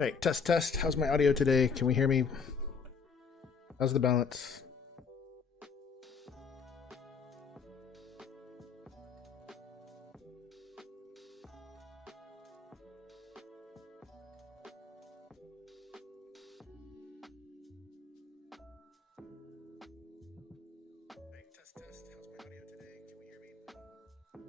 Hey, test, test. How's my audio today? Can we hear me? How's the balance? Hey, test, test. How's my audio today? Can we hear me? How's the balance?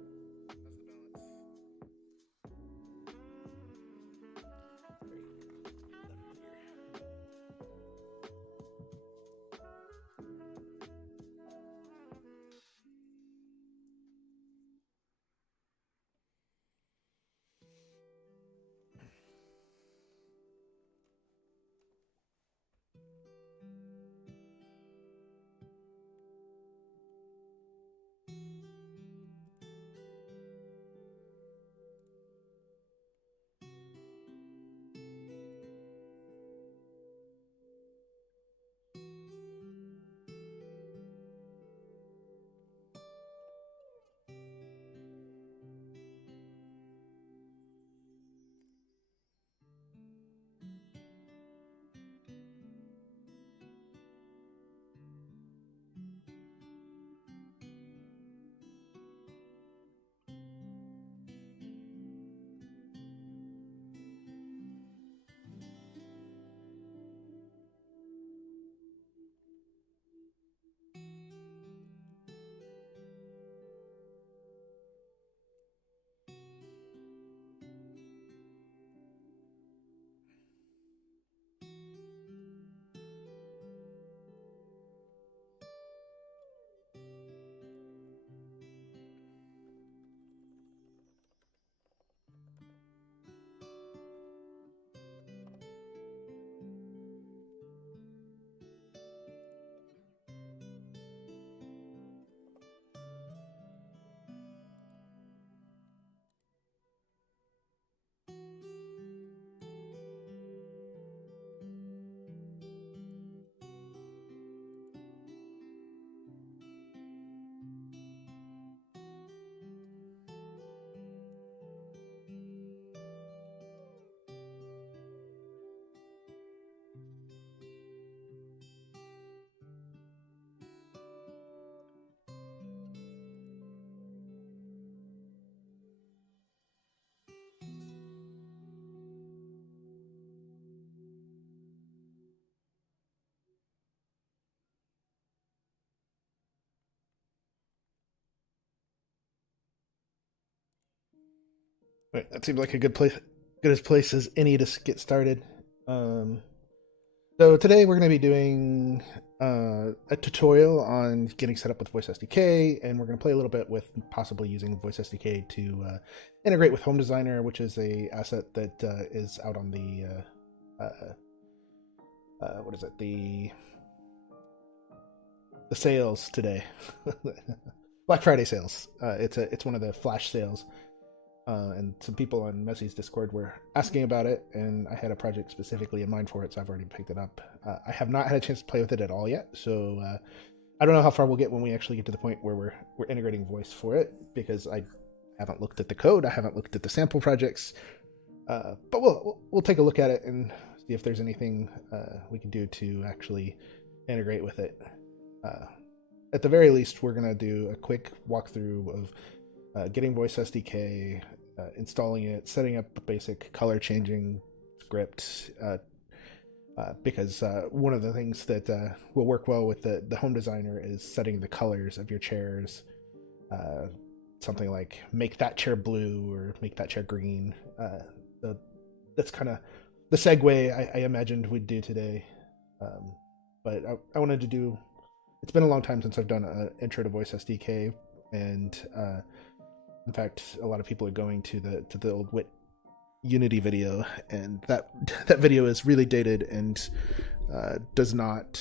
Right, that seems like a good as place as any to get started. Um, so today we're going to be doing a tutorial on getting set up with Voice SDK, and we're going to play a little bit with possibly using Voice SDK to integrate with Home Designer, which is a asset that is out on the what is it, the sales today. Black Friday sales. It's one of the flash sales, and some people on Messy's Discord were asking about it, and I had a project specifically in mind for it, so I've already picked it up. I have not had a chance to play with it at all yet, so I don't know how far we'll get when we actually get to the point where we're integrating voice for it, because I haven't looked at the code, I haven't looked at the sample projects, but we'll take a look at it and see if there's anything we can do to actually integrate with it. At the very least, we're going to do a quick walkthrough of getting Voice SDK, installing it, setting up a basic color changing script, because one of the things that will work well with the home designer is setting the colors of your chairs. Something like make that chair blue or make that chair green. That's kind of the segue I imagined we'd do today. But I wanted to do. It's been a long time since I've done an intro to Voice SDK, and in fact, a lot of people are going to the old Wit Unity video, and that video is really dated and does not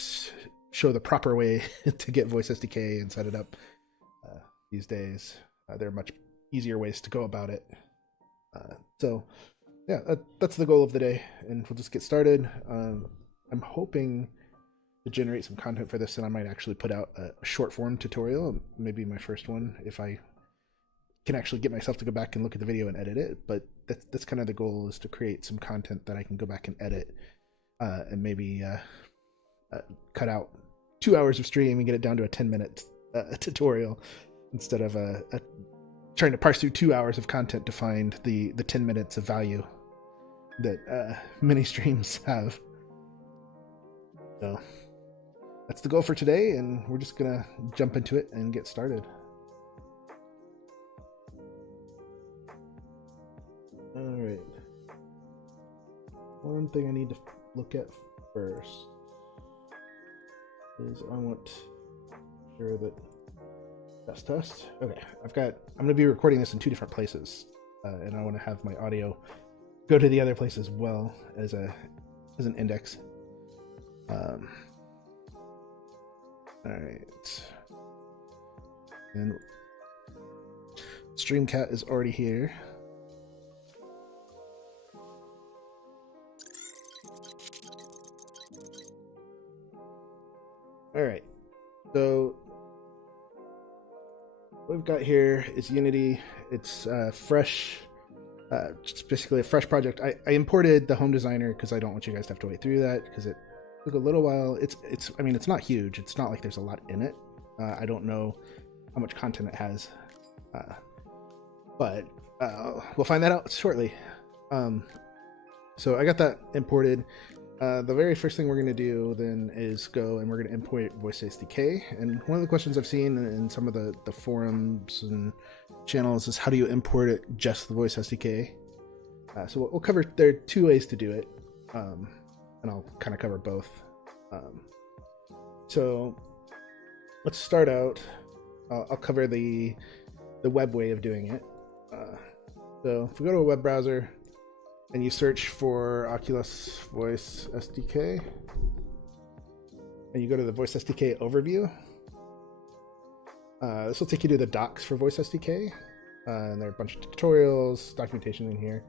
show the proper way to get Voice SDK and set it up these days. There are much easier ways to go about it. So yeah, that's the goal of the day, and we'll just get started. I'm hoping to generate some content for this, and I might actually put out a short form tutorial, maybe my first one, if I can actually get myself to go back and look at the video and edit it, but that's kind of the goal, is to create some content that I can go back and edit, and maybe cut out 2 hours of stream and get it down to a 10-minute tutorial, instead of trying to parse through 2 hours of content to find the 10 minutes of value that many streams have. So that's the goal for today, and we're just gonna jump into it and get started. All right. One thing I need to look at first is I want to sure that test. Okay, I'm gonna be recording this in 2 different places, and I want to have my audio go to the other place as well as an index. All right, and Streamcat is already here. All right, so what we've got here is Unity. It's fresh. It's basically a fresh project. I imported the home designer because I don't want you guys to have to wait through that, because it took a little while. I mean, it's not huge. It's not like there's a lot in it. I don't know how much content it has, but we'll find that out shortly. So I got that imported. The very first thing we're going to do then is go and we're going to import Voice SDK. And one of the questions I've seen in some of the forums and channels is, how do you import it, just the Voice SDK? So we'll cover, there are 2 ways to do it, and I'll kind of cover both. So let's start out. I'll cover the web way of doing it. So if we go to a web browser and you search for Oculus Voice SDK, and you go to the Voice SDK overview, this will take you to the docs for Voice SDK, and there are a bunch of tutorials, documentation in here,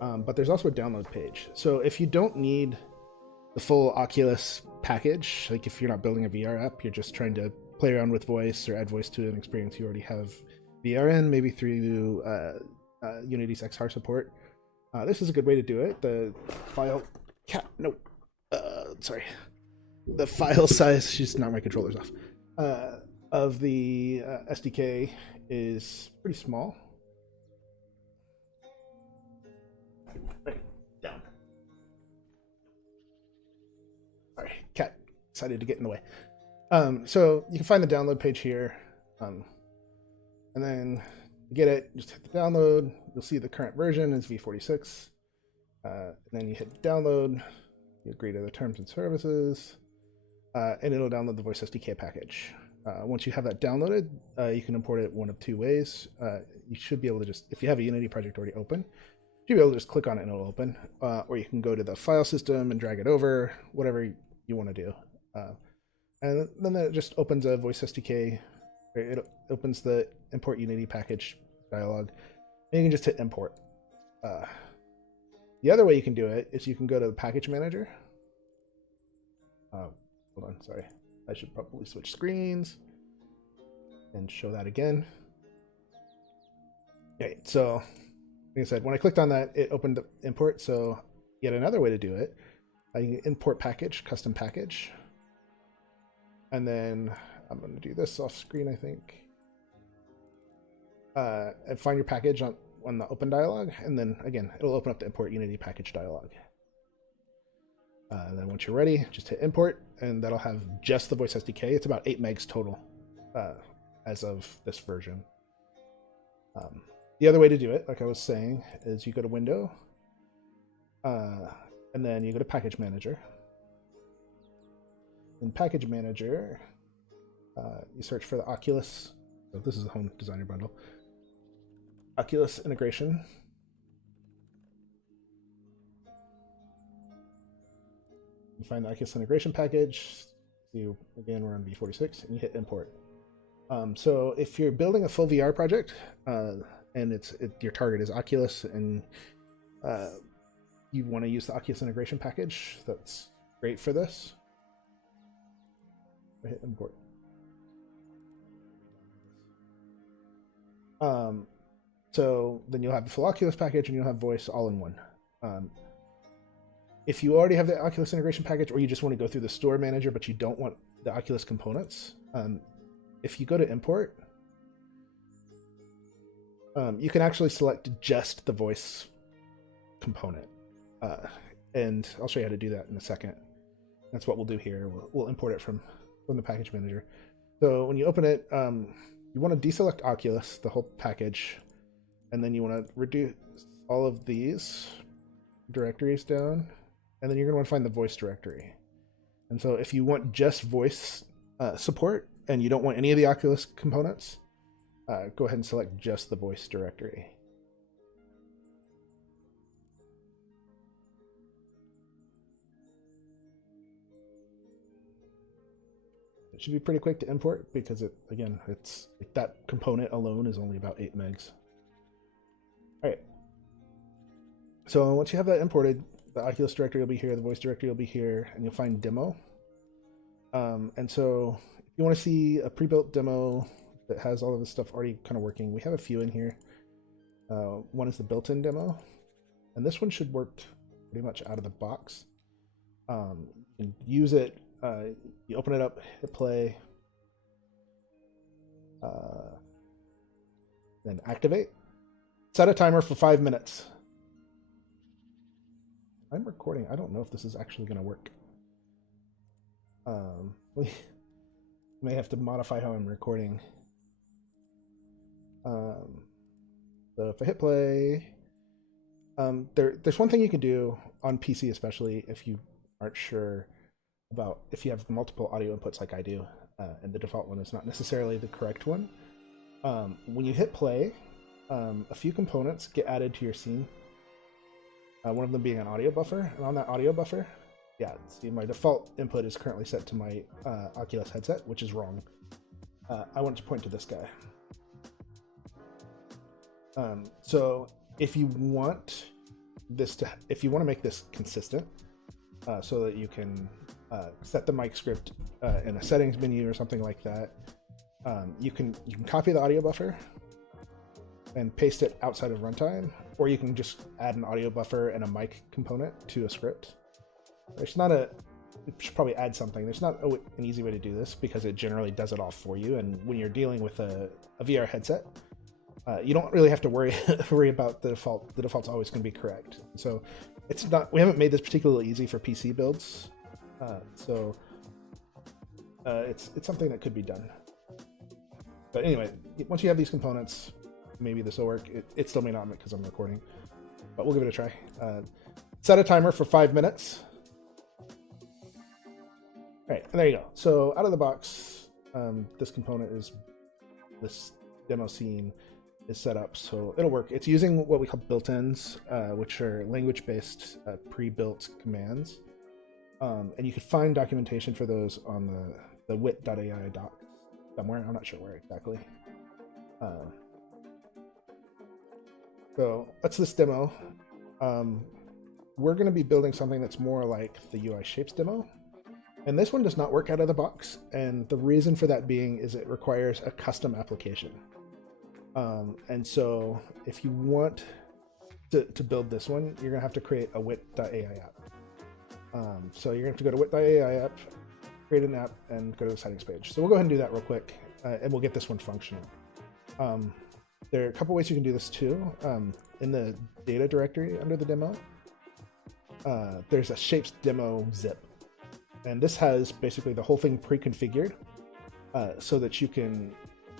but there's also a download page. So if you don't need the full Oculus package, like if you're not building a VR app, you're just trying to play around with voice or add voice to an experience you already have VR in, maybe through Unity's XR support, this is a good way to do it. The file the file size, she's knocked my controllers off, of the SDK is pretty small. Right, down. Sorry, cat decided to get in the way. So you can find the download page here, and then you get it, just hit the download. You'll see the current version is v46. And then you hit download, you agree to the terms and services, and it'll download the Voice SDK package. Once you have that downloaded, you can import it one of 2 ways. You should be able to just, if you have a Unity project already open, you'll be able to just click on it and it'll open. Or you can go to the file system and drag it over, whatever you want to do. And then it just opens a Voice SDK. It opens the import Unity package dialog, and you can just hit import. The other way you can do it is you can go to the package manager. Hold on, sorry. I should probably switch screens and show that again. Okay, so like I said, when I clicked on that, it opened the import. So yet another way to do it, you can import package, custom package. And then I'm going to do this off screen, I think. And find your package on the open dialog, and then again, it'll open up the import Unity package dialog. Then once you're ready, just hit import, and that'll have just the Voice SDK. It's about 8 megs total as of this version. The other way to do it, like I was saying, is you go to Window, and then you go to Package Manager. In Package Manager, you search for the Oculus. So this is a home designer bundle. Oculus integration. You find the Oculus integration package. You again, we're on v46, and you hit import. So if you're building a full VR project, and your target is Oculus, and you want to use the Oculus integration package, that's great for this. I hit import. So then you'll have the full Oculus package and you'll have voice all in one. If you already have the Oculus integration package, or you just want to go through the store manager, but you don't want the Oculus components, if you go to import, you can actually select just the voice component. And I'll show you how to do that in a second. That's what we'll do here. We'll import it from the package manager. So when you open it, you want to deselect Oculus, the whole package, and then you want to reduce all of these directories down, and then you're going to want to find the voice directory. And so if you want just voice support and you don't want any of the Oculus components, go ahead and select just the voice directory. It should be pretty quick to import because it's that component alone is only about 8 megs. All right. So once you have that imported, the Oculus directory will be here, the voice directory will be here, and you'll find demo. And so if you want to see a pre-built demo that has all of this stuff already kind of working, we have a few in here. One is the built-in demo, and this one should work pretty much out of the box. You can use it. You open it up, hit play, then activate. Set a timer for 5 minutes. I'm recording. I don't know if this is actually going to work. We may have to modify how I'm recording. So if I hit play, there's one thing you can do on PC, especially if you aren't sure about if you have multiple audio inputs like I do, and the default one is not necessarily the correct one. When you hit play, a few components get added to your scene. One of them being an audio buffer, and on that audio buffer, yeah, see, my default input is currently set to my Oculus headset, which is wrong. I want to point to this guy. So if you want to make this consistent, so that you can set the mic script in a settings menu or something like that, you can copy the audio buffer and paste it outside of runtime, or you can just add an audio buffer and a mic component to a script. You should probably add something. There's not an easy way to do this because it generally does it all for you. And when you're dealing with a VR headset, you don't really have to worry about the default. The default's always going to be correct. So we haven't made this particularly easy for PC builds. It's something that could be done. But anyway, once you have these components, maybe this will work. It still may not because I'm recording, but we'll give it a try. Set a timer for 5 minutes. All right, and there you go. So out of the box, this demo scene is set up, so it'll work. It's using what we call built-ins, which are language-based pre-built commands. And you can find documentation for those on the Wit.ai doc somewhere. I'm not sure where exactly. So that's this demo. We're going to be building something that's more like the UI shapes demo. And this one does not work out of the box. And the reason for that being is it requires a custom application. And so if you want to build this one, you're going to have to create a Wit.ai app. So you're going to have to go to Wit.ai App, create an app, and go to the settings page. So we'll go ahead and do that real quick, and we'll get this one functional. There are a couple ways you can do this too. In the data directory under the demo, there's a shapes demo zip. And this has basically the whole thing pre-configured so that you can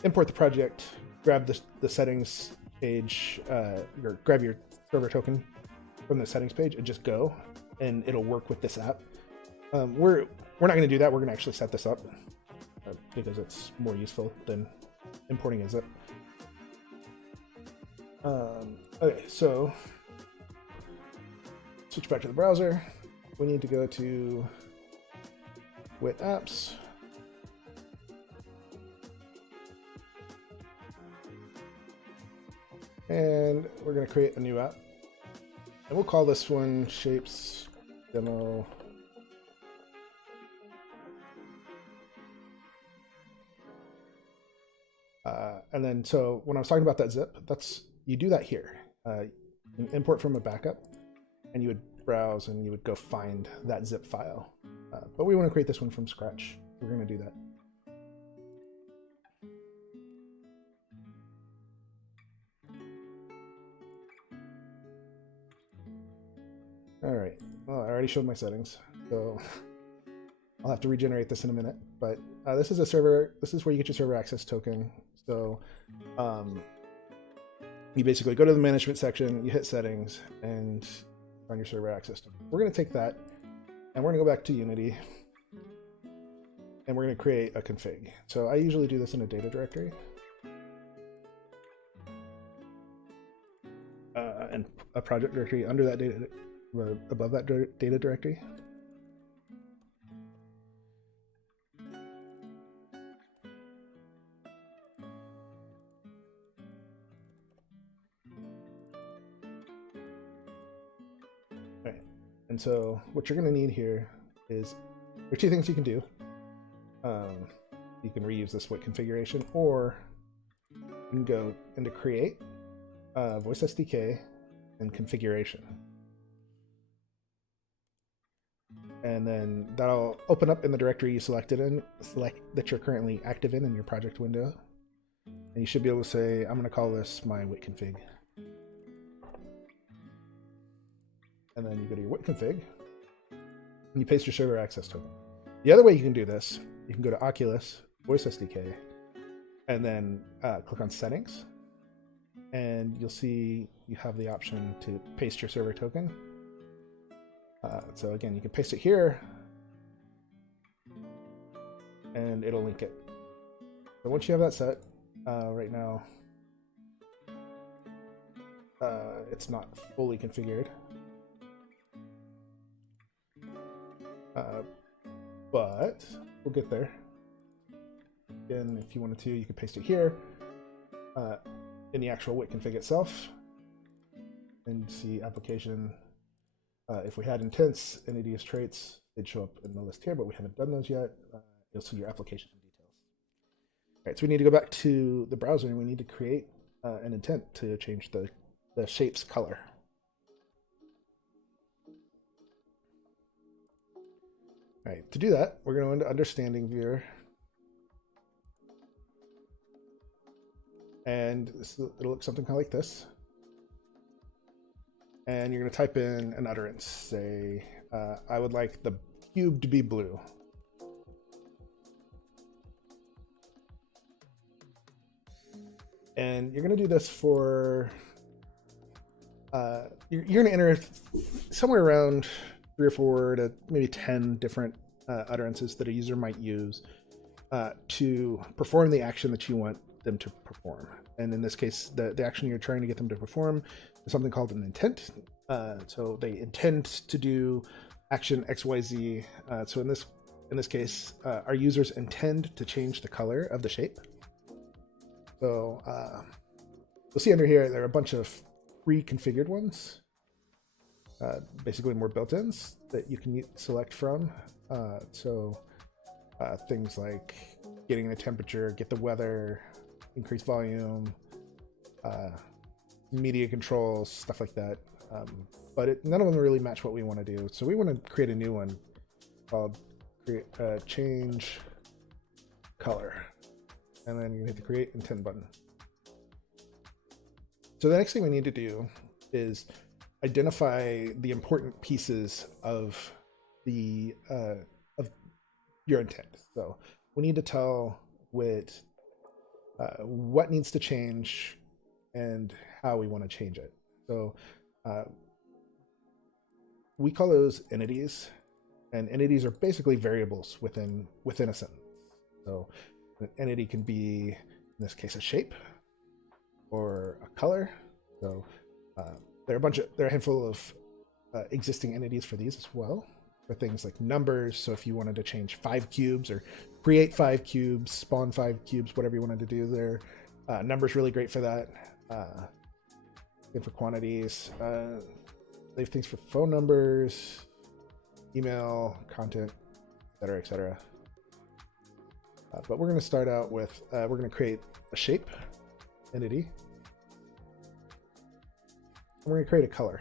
import the project, grab the settings page, or grab your server token from the settings page and just go, and it'll work with this app. We're not going to do that. We're going to actually set this up because it's more useful than importing a zip. Okay, so switch back to the browser. We need to go to Wit Apps. And we're going to create a new app. And we'll call this one Shapes Demo. And then, so when I was talking about that zip, that's you do that here. You import from a backup, and you would browse and you would go find that zip file. But we want to create this one from scratch. We're going to do that. All right, well, I already showed my settings, so I'll have to regenerate this in a minute, but this is where you get your server access token. So you basically go to the management section, you hit settings, and find your server access token. We're going to take that, and we're going to go back to Unity, and we're going to create a config. So I usually do this in a data directory. And a project directory under that data, above that data directory. Right. And so what you're going to need here is, there are two things you can do. You can reuse this Wit configuration, or you can go into create, Voice SDK, and configuration. And then that'll open up in the directory you selected in, that you're currently active in your project window. And you should be able to say, I'm going to call this my Wit config. And then you go to your Wit config, and you paste your server access token. The other way you can do this, you can go to Oculus, Voice SDK, and then click on settings. And you'll see you have the option to paste your server token. So again, you can paste it here, and it'll link it. So once you have that set, right now, it's not fully configured. But we'll get there. Again, if you wanted to, you could paste it here in the actual Wit config itself, and see application. If we had intents, entities, traits, they'd show up in the list here, but we haven't done those yet. You'll see your application details. All right, so we need to go back to the browser, and we need to create an intent to change the shape's color. All right, to do that, we're going to go into Understanding Viewer. And it'll look something kind of like this. And you're going to type in an utterance. Say, I would like the cube to be blue. And you're going to do this for, you're going to enter somewhere around 3 or 4 to maybe 10 different utterances that a user might use to perform the action that you want them to perform. And in this case, the action you're trying to get them to perform is something called an intent. So they intend to do action XYZ. So in this case, our users intend to change the color of the shape. So you'll see under here, there are a bunch of pre-configured ones, basically more built-ins that you can select from. So things like getting the temperature, get the weather, increase volume, media controls, stuff like that. But none of them really match what we want to do. So we want to create a new one called change color. And then you hit the create intent button. So the next thing we need to do is identify the important pieces of the of your intent. So we need to tell Wit what needs to change and how we want to change it. So we call those entities, and entities are basically variables within a sentence. So an entity can be, in this case, a shape or a color. So there are a handful of existing entities for these as well, for things like numbers. So if you wanted to change 5 cubes or create 5 cubes, spawn 5 cubes, whatever you wanted to do there, numbers really great for that. Good for quantities. They have things for phone numbers, email, content, etc., etc. But we're going to start out with, we're going to create a shape entity. we're going to create a color.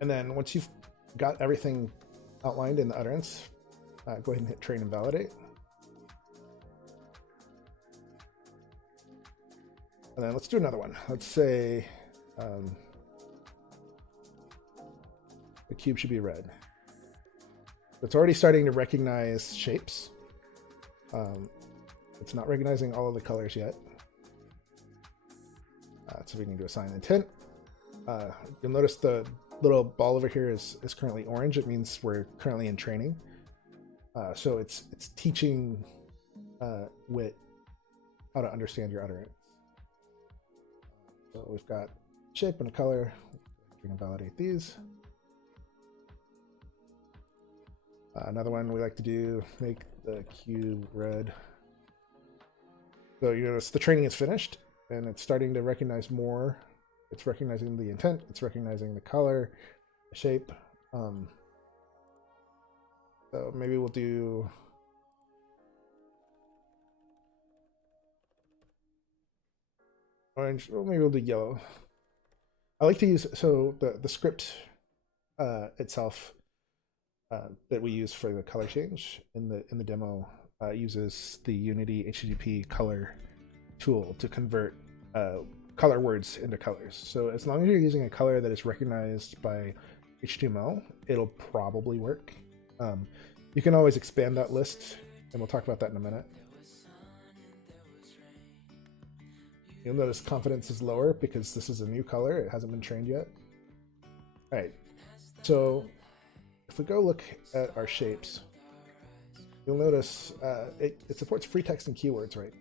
And then once you've got everything outlined in the utterance, go ahead and hit train and validate. And then let's do another one. Let's say the cube should be red. It's already starting to recognize shapes. It's not recognizing all of the colors yet. So we can do assign intent. You'll notice the little ball over here is currently orange. It means we're currently in training. So it's teaching Wit how to understand your utterance. So we've got shape and a color. We can validate these. Another one we like to do, make the cube red. So you notice the training is finished and it's starting to recognize more. It's recognizing the intent, it's recognizing the color, the shape. So maybe we'll do orange, or maybe we'll do yellow. I like to use, so the script itself that we use for the color change in the demo uses the Unity HTTP color tool to convert color words into colors. So as long as you're using a color that is recognized by HTML, it'll probably work. You can always expand that list, and we'll talk about that in a minute. You'll notice confidence is lower because this is a new color. It hasn't been trained yet. All right, so if we go look at our shapes, you'll notice it supports free text and keywords, right?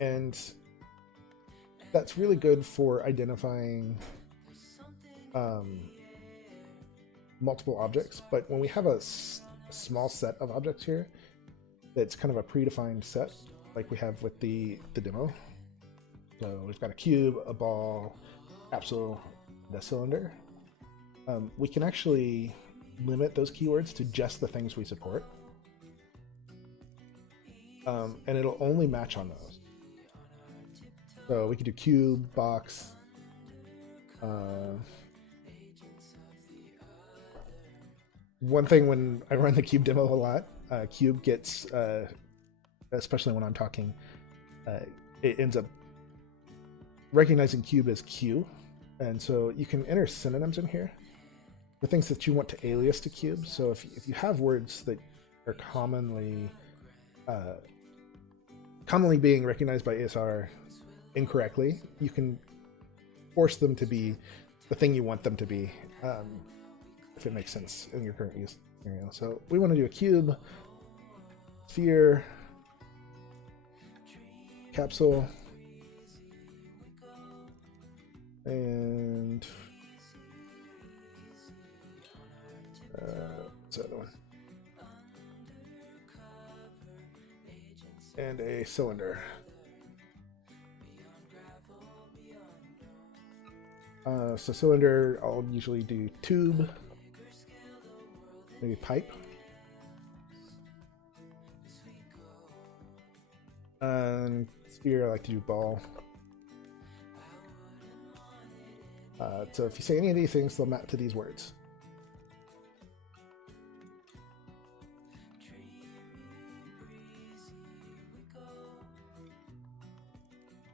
And that's really good for identifying multiple objects. But when we have a small set of objects here, that's kind of a predefined set, like we have with the demo. So we've got a cube, a ball, capsule, and a cylinder. We can actually limit those keywords to just the things we support. And it'll only match on those. So we could do cube, box. One thing when I run the cube demo a lot, cube gets, especially when I'm talking, it ends up recognizing cube as Q. And so you can enter synonyms in here, the things that you want to alias to cube. So if you have words that are commonly being recognized by ASR incorrectly, you can force them to be the thing you want them to be, if it makes sense in your current use scenario. So we want to do a cube, sphere, capsule, and what's the other one? And a cylinder. So cylinder, I'll usually do tube, maybe pipe. And sphere, I like to do ball. So if you say any of these things, they'll map to these words.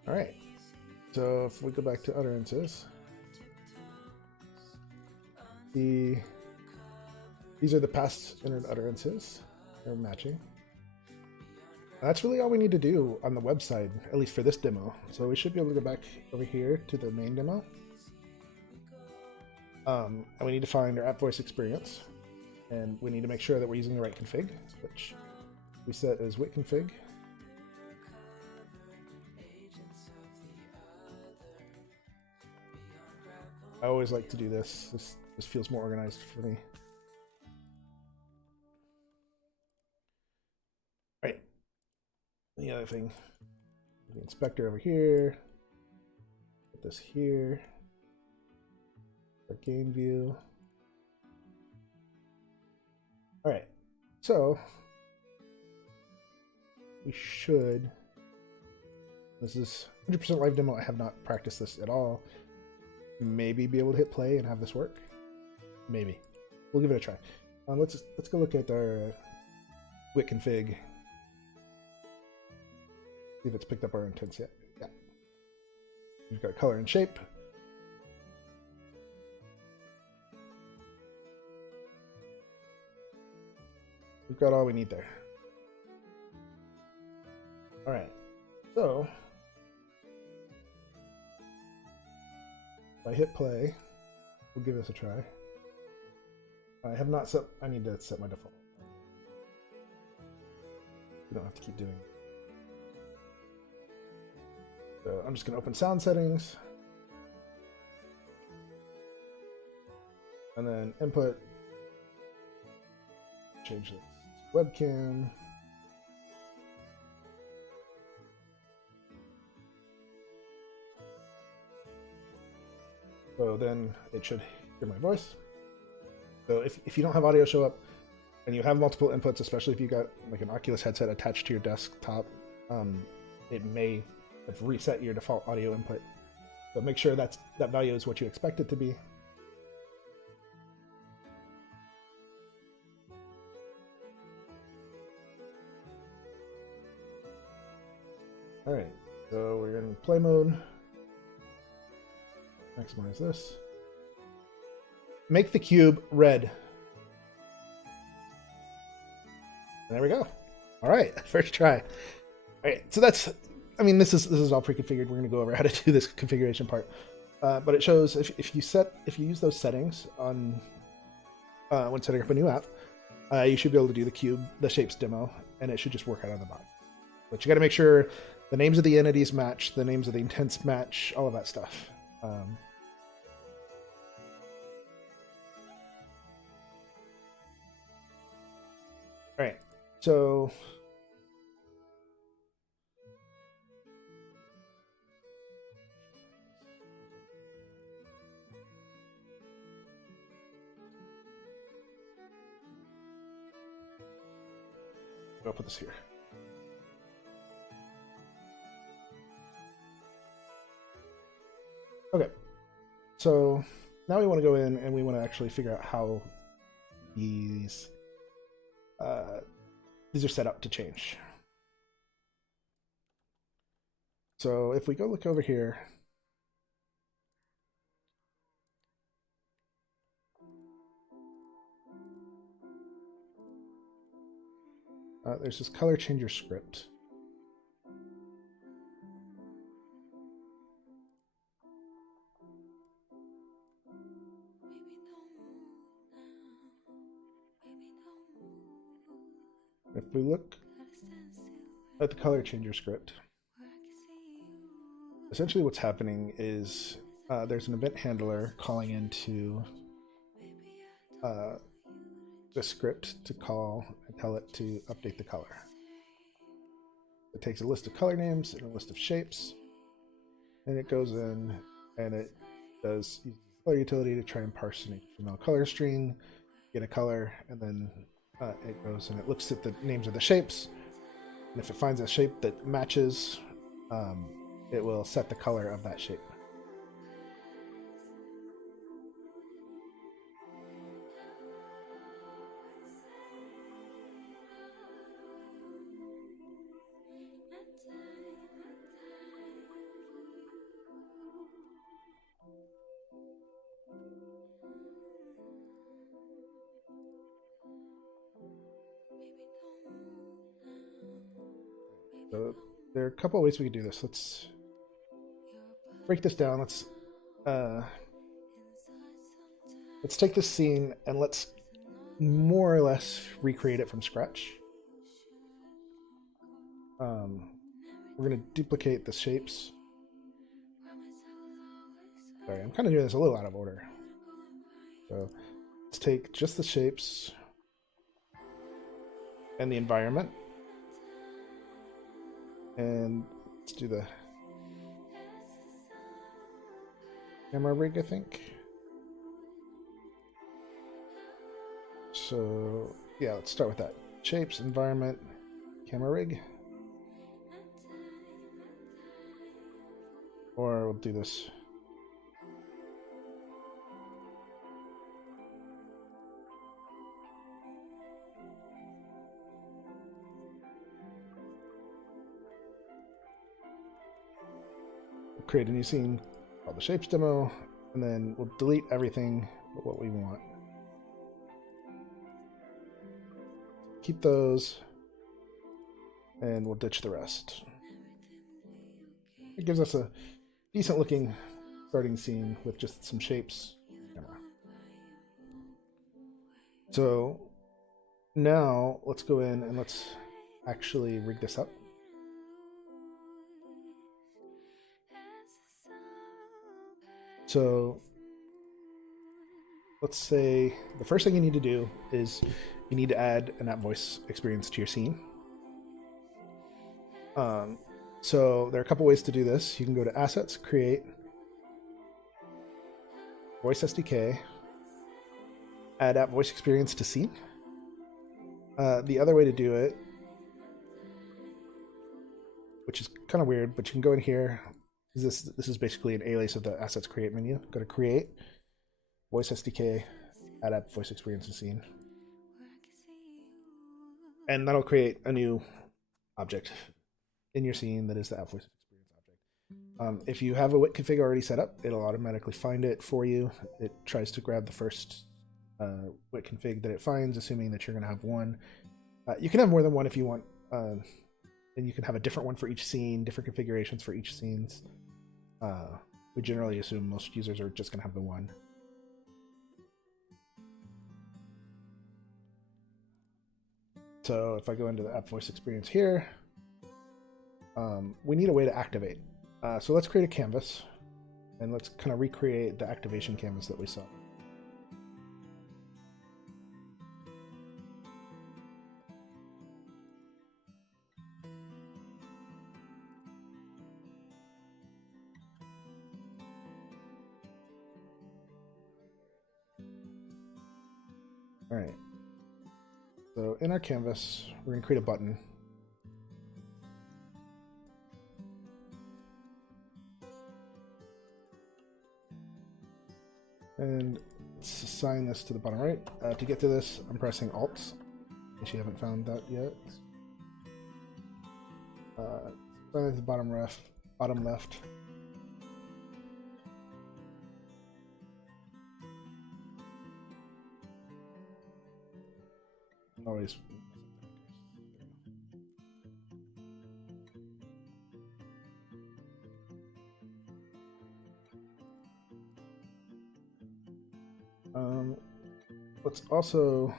All right, so if we go back to utterances, these are the past entered utterances. They're matching. That's really all we need to do on the website, at least for this demo. So we should be able to go back over here to the main demo. And we need to find our app voice experience. And we need to make sure that we're using the right config, which we set as wit config. I always like to do this. This feels more organized for me. Right. The other thing, the inspector over here. Put this here. Our game view. All right. So we should. This is 100% live demo. I have not practiced this at all. Maybe be able to hit play and have this work. Maybe. We'll give it a try. Let's go look at our Wit config. See if it's picked up our intents yet. Yeah. We've got color and shape. We've got all we need there. All right. So if I hit play, we'll give this a try. I have not set, I need to set my default. You don't have to keep doing it. So I'm just going to open sound settings. And then input. Change this to webcam. So then it should hear my voice. So if you don't have audio show up and you have multiple inputs, especially if you got like an Oculus headset attached to your desktop, it may have reset your default audio input. So make sure that value is what you expect it to be. All right, so we're in play mode. Maximize this. Make the cube red. And there we go. All right, first try. All right, so that's, I mean, this is all pre-configured. We're going to go over how to do this configuration part. But it shows if you use those settings on when setting up a new app, you should be able to do the shapes demo, and it should just work out of the box. But you got to make sure the names of the entities match, the names of the intents match, all of that stuff. All right, so I'll put this here. Okay, so now we want to go in and we want to actually figure out how these are set up to change. So if we go look over here, there's this color changer script. If we look at the color changer script, essentially what's happening is there's an event handler calling into the script to call and tell it to update the color. It takes a list of color names and a list of shapes, and it goes in and it does use the color utility to try and parse an HTML color string, get a color, and then it goes and it looks at the names of the shapes, and if it finds a shape that matches, it will set the color of that shape. So there are a couple of ways we could do this. Let's break this down. Let's take this scene and let's more or less recreate it from scratch. We're going to duplicate the shapes. Sorry, I'm kind of doing this a little out of order. So let's take just the shapes and the environment. And let's do the camera rig, I think. So yeah, let's start with that. Shapes, environment, camera rig. Or we'll do this. We'll create a new scene called the shapes demo, and then we'll delete everything but what we want. Keep those, and we'll ditch the rest. It gives us a decent looking starting scene with just some shapes. So now let's go in and let's actually rig this up. So let's say the first thing you need to do is you need to add an app voice experience to your scene. So there are a couple ways to do this. You can go to Assets, Create, Voice SDK, add app voice experience to scene. The other way to do it, which is kind of weird, but you can go in here. This is basically an alias of the Assets Create menu. Go to Create, Voice SDK, add app voice experience to scene. And that'll create a new object in your scene that is the app voice experience object. If you have a Wit config already set up, it'll automatically find it for you. It tries to grab the first Wit config that it finds, assuming that you're going to have one. You can have more than one if you want, and you can have a different one for each scene, different configurations for each scenes. We generally assume most users are just going to have the one. So if I go into the app voice experience here, we need a way to activate. So let's create a canvas, and let's kind of recreate the activation canvas that we saw. All right. So in our canvas, we're going to create a button. And let's assign this to the bottom right. To get to this, I'm pressing Alt, in case you haven't found that yet. Assign it to the bottom left. Always. Let's also,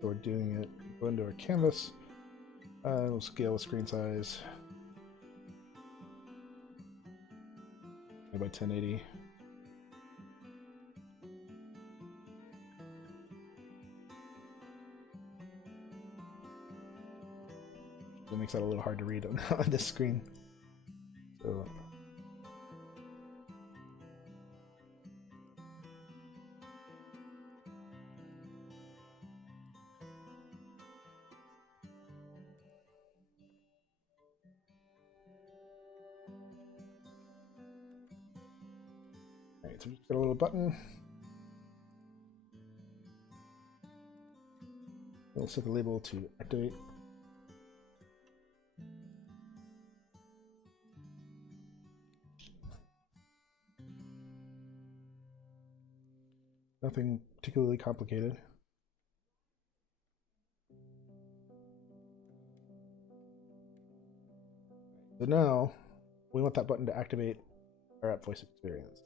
so we're doing it, go into our canvas, we'll scale the screen size by 1080. That makes that a little hard to read on this screen. So so we just got a little button. We'll set the label to activate. Nothing particularly complicated. So now we want that button to activate our app voice experience.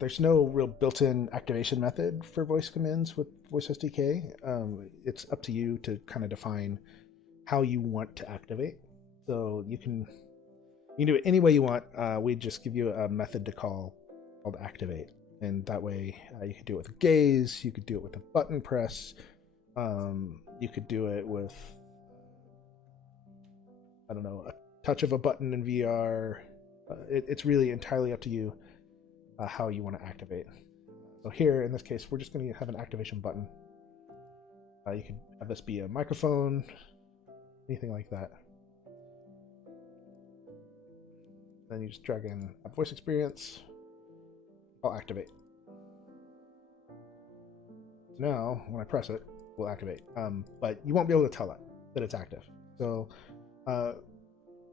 There's no real built-in activation method for voice commands with Voice SDK. It's up to you to kind of define how you want to activate. So you can do it any way you want. We just give you a method to call called activate, and that way you could do it with gaze. You could do it with a button press. You could do it with, I don't know, a touch of a button in VR. It's really entirely up to you. How you want to activate. So here, in this case, we're just going to have an activation button. You can have this be a microphone, anything like that. Then you just drag in a voice experience. I'll activate. Now, when I press it, will activate. But you won't be able to tell that it's active. So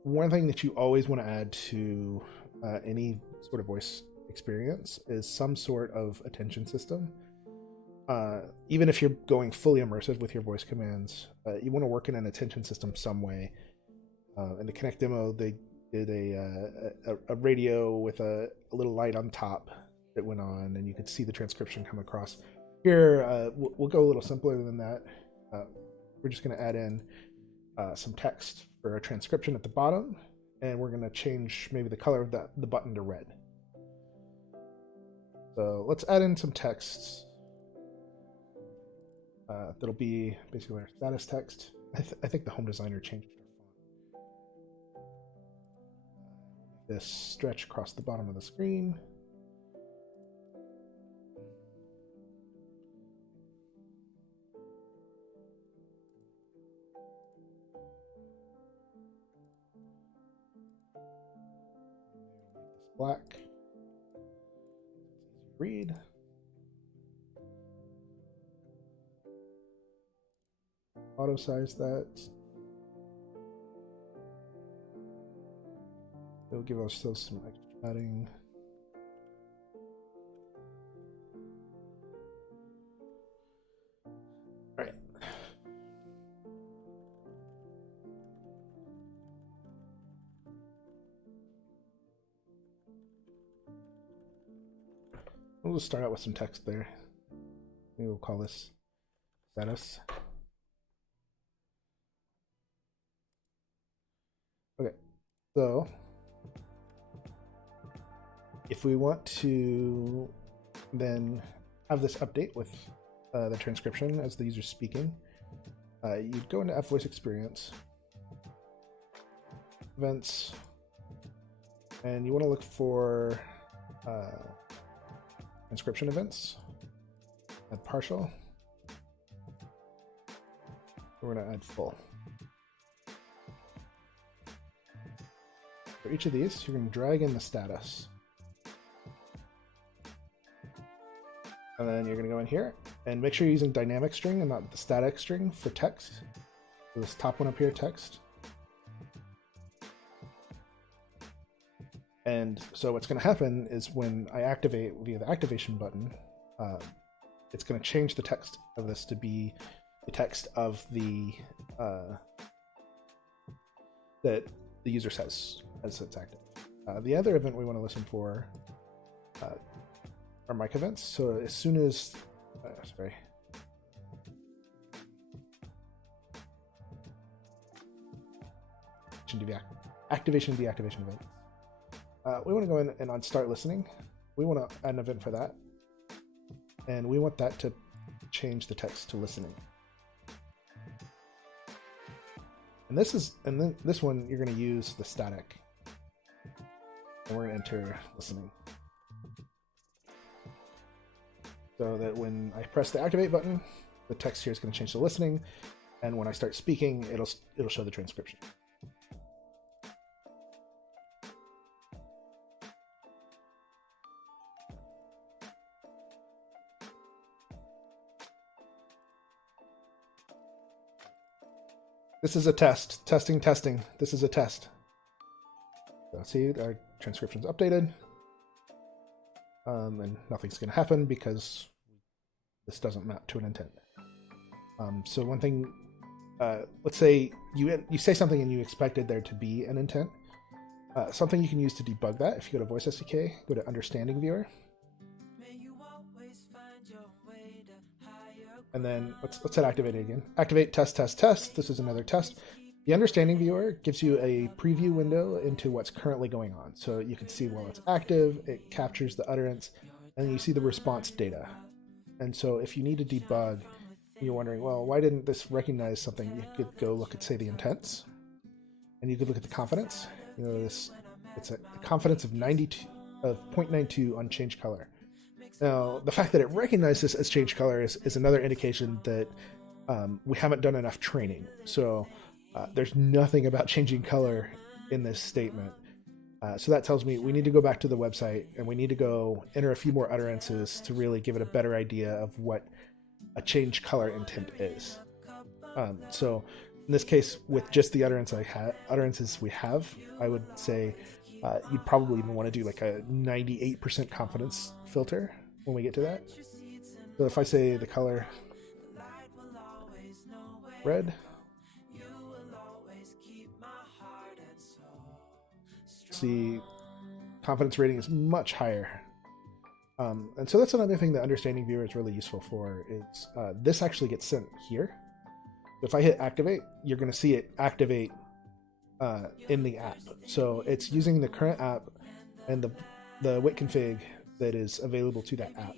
one thing that you always want to add to any sort of voice experience is some sort of attention system. Even if you're going fully immersive with your voice commands, you want to work in an attention system some way. In the Connect demo, they did a radio with a little light on top that went on, and you could see the transcription come across. Here, we'll go a little simpler than that. We're just going to add in some text for a transcription at the bottom, and we're going to change maybe the color of the button to red. So let's add in some text. That'll be basically our status text. I think the home designer changed our font. This stretch across the bottom of the screen. Black. Easy to read. Auto size that. It'll give us still some extra padding. All right. We'll just start out with some text there. Maybe we'll call this status. Okay, so if we want to then have this update with the transcription as the user's speaking, you'd go into App Voice Experience, Events, and you want to look for transcription events, add partial. We're going to add full. For each of these, you're going to drag in the status. And then you're going to go in here and make sure you're using dynamic string and not the static string for text. So this top one up here, text. And so what's going to happen is when I activate via the activation button, it's going to change the text of this to be the text of the that the user says as it's active. The other event we want to listen for are mic events. So as soon as activation deactivation event. We want to go in and on start listening. We want to add an event for that. And we want that to change the text to listening. And then this one you're going to use the static. And we're going to enter listening. So that when I press the activate button, the text here is going to change to listening. And when I start speaking, it'll show the transcription. This is a test. Testing. This is a test. So see, our transcription's updated. And nothing's going to happen because this doesn't map to an intent. So one thing, let's say you say something and you expected there to be an intent. Something you can use to debug that, if you go to Voice SDK, go to Understanding Viewer. And then let's hit activate it again. Activate test. This is another test. The Understanding Viewer gives you a preview window into what's currently going on. So you can see while it's active, it captures the utterance, and you see the response data. And so if you need to debug, you're wondering, well, why didn't this recognize something? You could go look at, say, the intents, and you could look at the confidence. You know, it's a confidence of 0.92 on change color. Now, the fact that it recognized this as change color is another indication that we haven't done enough training. So there's nothing about changing color in this statement. So that tells me we need to go back to the website and we need to go enter a few more utterances to really give it a better idea of what a change color intent is. So in this case, with just the utterances we have, I would say you'd probably even want to do like a 98% confidence filter when we get to that. So if I say the color red, see confidence rating is much higher. And so that's another thing that understanding viewer is really useful for is this actually gets sent here. If I hit activate, you're going to see it activate in the app. So it's using the current app and the Wit config that is available to that app.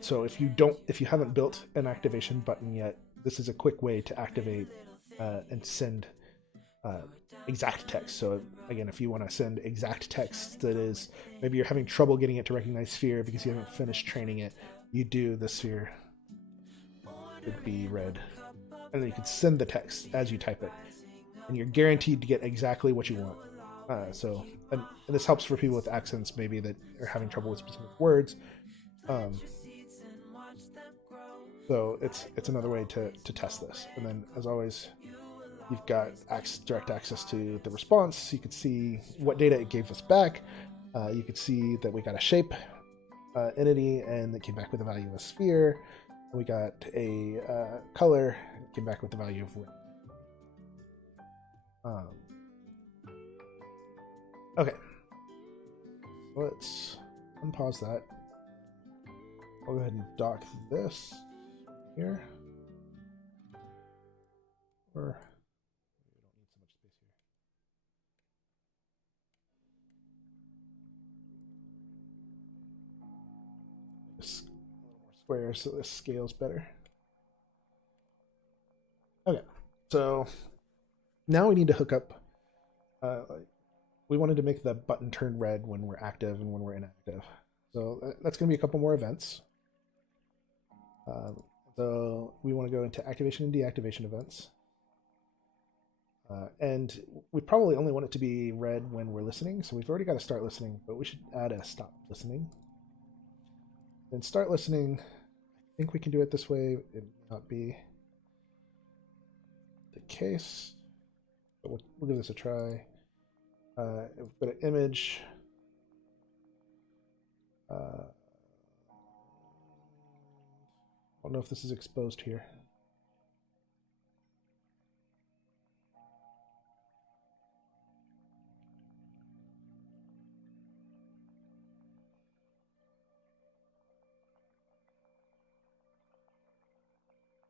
So if you haven't built an activation button yet, this is a quick way to activate and send exact text. So again, if you want to send exact text that is, maybe you're having trouble getting it to recognize sphere because you haven't finished training it, you do the sphere would be red. And then you can send the text as you type it. And you're guaranteed to get exactly what you want. And this helps for people with accents maybe that are having trouble with specific words. So it's another way to test this. And then, as always, you've got direct access to the response. You could see what data it gave us back. You could see that we got a shape entity, and it came back with the value of a sphere. We got a color, it came back with the value of red. Okay, let's unpause that. I'll go ahead and dock this here. Or we don't need so much space here. Just a little more square so this scales better. Okay, so now we need to hook up. We wanted to make the button turn red when we're active and when we're inactive. So that's going to be a couple more events. So we want to go into activation and deactivation events. And we probably only want it to be red when we're listening. So we've already got to start listening, but we should add a stop listening. Then start listening. I think we can do it this way. It may not be the case, but we'll give this a try. We've got an image. I don't know if this is exposed here.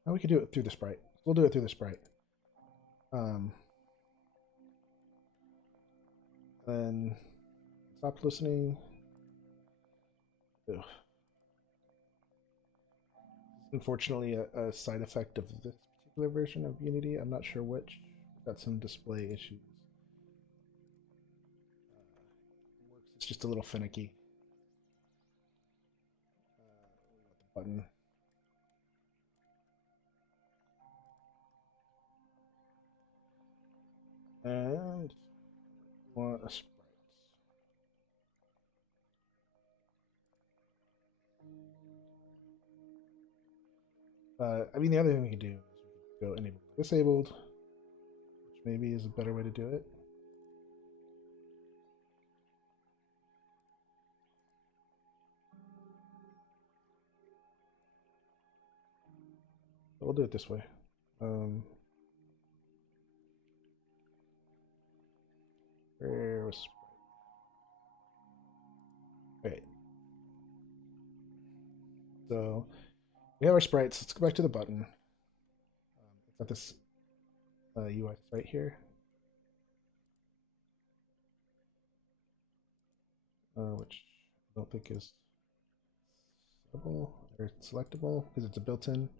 Now we can do it through the sprite. We'll do it through the sprite. Then stop listening. Ugh. Unfortunately, a side effect of this particular version of Unity. I'm not sure which. Got some display issues. It's just a little finicky. We got the button. And want a sprite. I mean, the other thing we could do is we could go enable disabled, which maybe is a better way to do it. But we'll do it this way. Where was sprite? Okay. So we have our sprites. Let's go back to the button. It's got this UI right here. Which I don't think is selectable because it's a built-in.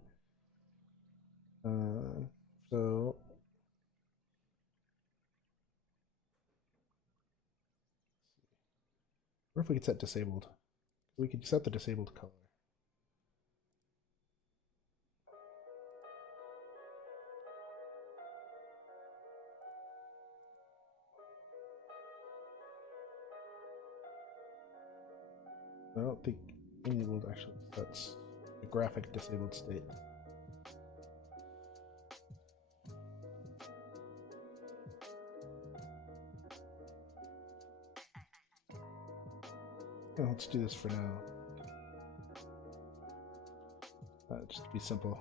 So what if we could set disabled? We could set the disabled color. I don't think enabled actually sets a graphic disabled state. Oh, let's do this for now. Just to be simple.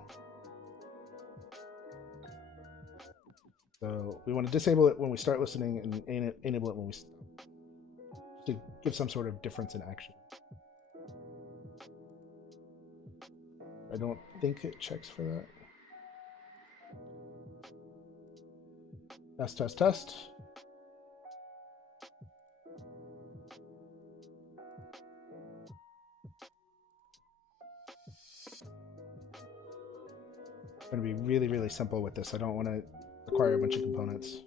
So we want to disable it when we start listening and enable it when we stop, to give some sort of difference in action. I don't think it checks for that. Test, test, test. I'm going to be really, really simple with this. I don't want to require a bunch of components.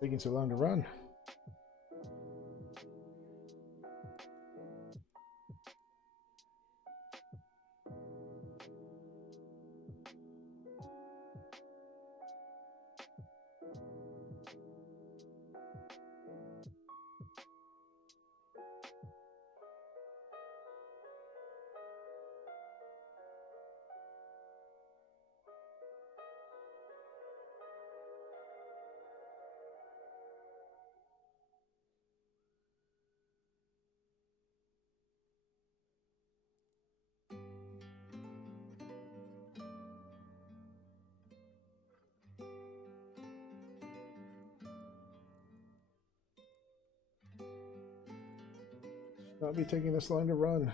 Taking so long to run. Not be taking this long to run.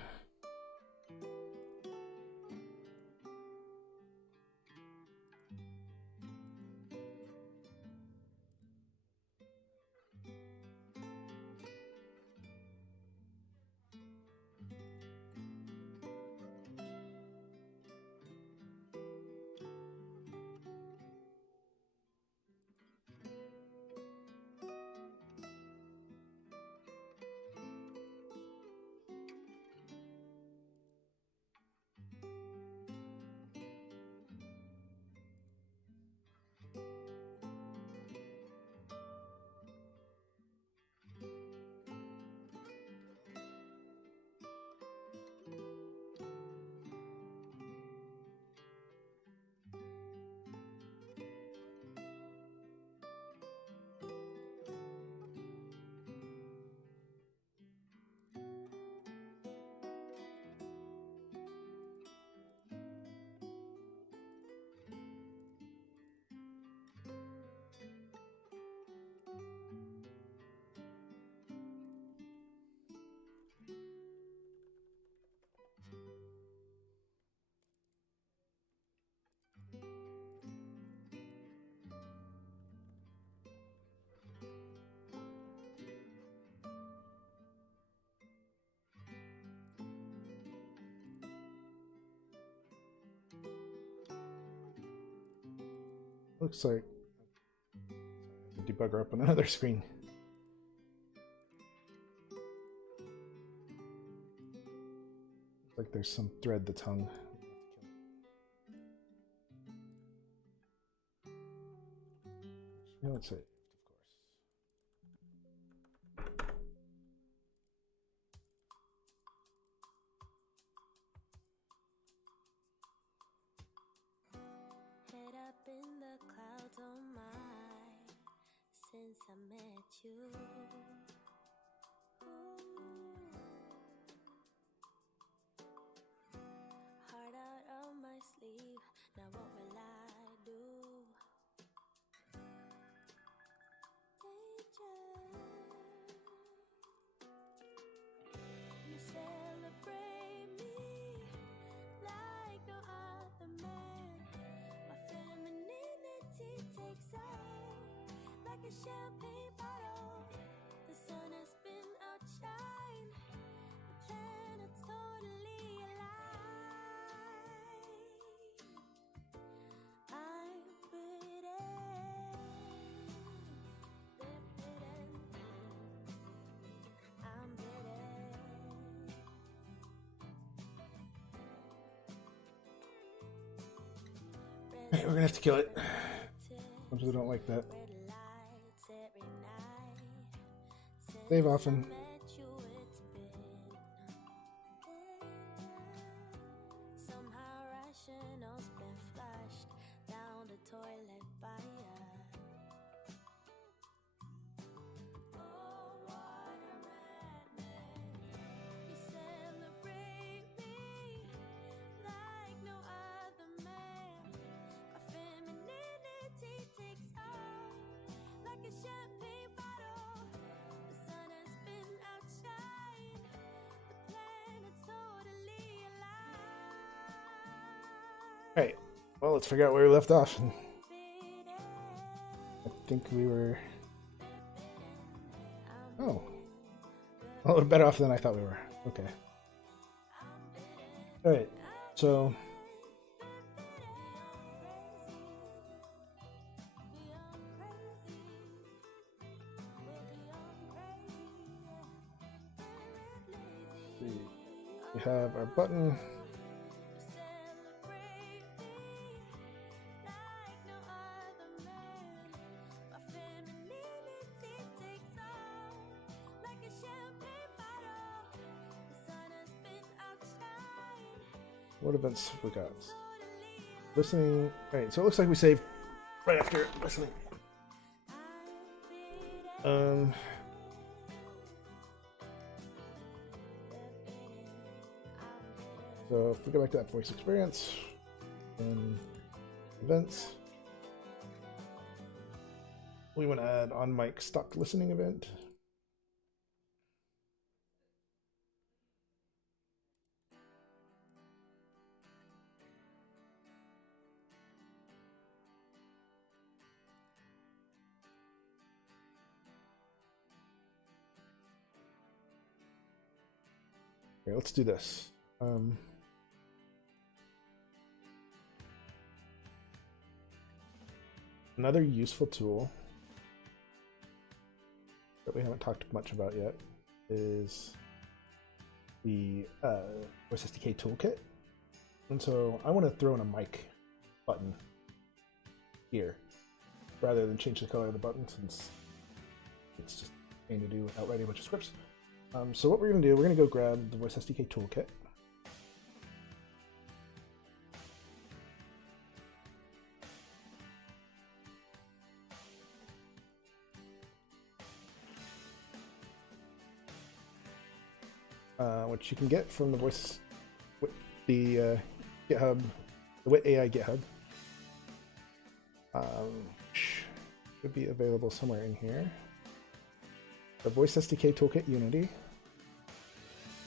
Looks like the debugger up on another screen. Looks like there's some thread that's hung. Let's see. In the clouds, oh my, since I met you. Heart out of my sleeve, now what will I do? Danger, you celebrate me. takes off like a champagne bottle. The sun has been outshine. The planet's totally alive. I'm bitten. They're bitten. I'm bitten. Alright, we're gonna have to kill it. Some people don't like that. Save often. Somehow rational's been flushed down the toilet by ya. Oh, what a madman. You celebrate me like no other man. My femininity takes off like a champagne bottle. The sun has been outshined. The planet's totally alive. Alright, well, let's figure out where we left off. I think we were... Oh. A little better off than I thought we were. Okay. Alright, so... we have our button. What events have we got? Listening. Alright, so it looks like we saved right after listening. So if we go back to that voice experience and events, we want to add on mic stock listening event. Okay, let's do this. Another useful tool that we haven't talked much about yet is the Voice SDK Toolkit. And so I want to throw in a mic button here rather than change the color of the button, since it's just a thing to do without writing a bunch of scripts. So what we're going to do, we're going to go grab the Voice SDK Toolkit. Which you can get from the Voice, the GitHub, the Wit.ai GitHub. Should be available somewhere in here. The Voice SDK Toolkit Unity.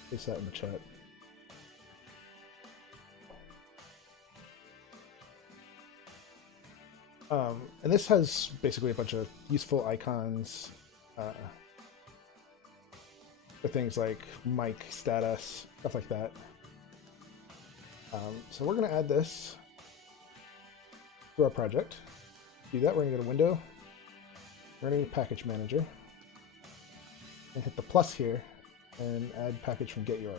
Paste that in the chat. And this has basically a bunch of useful icons for things like mic status, stuff like that. So we're going to add this to our project. To do that, we're going to go to Window, we're going to go to Package Manager, and hit the plus here and add package from get URL.